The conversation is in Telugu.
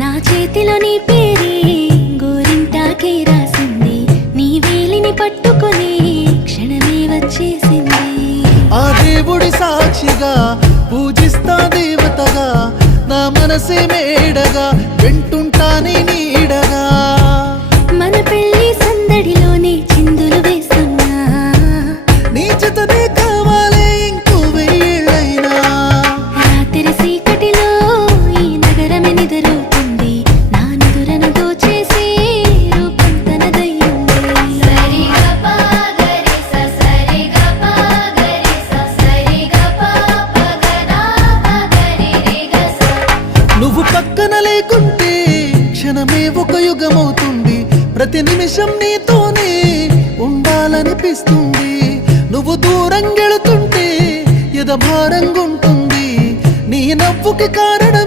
నా చేతిలో నీ పేరే గోరింటాకే రాసింది, నీ వేలిని పట్టుకొని క్షణమే వచ్చేసింది. ఆ దేవుడి సాక్షిగా పూజిస్తా దేవతగా, నా మనసే మేడగా వింటుంటానే నీడగా. మన పెళ్లి సందడిలోనే చిందులు వేస్తున్నా, నీ జతనే కావాలే ఇంకో వెయ్యేళ్ళైనా. రాత్రి చీకటిలో ఈ నగరమే నిద్రవుతుంది, నా నిదురను దోచేసి రూపం తనదయ్యింది. నువ్వు పక్కన లేకుంటే క్షణమే ఒక యుగమవుతుంది, ప్రతి నిమిషం నీతోనే ఉండాలనిపిస్తుంది. నువ్వు దూరం గెళుతుంటే ఎద భారంగుంటుంది, నీ నవ్వుకి కారణం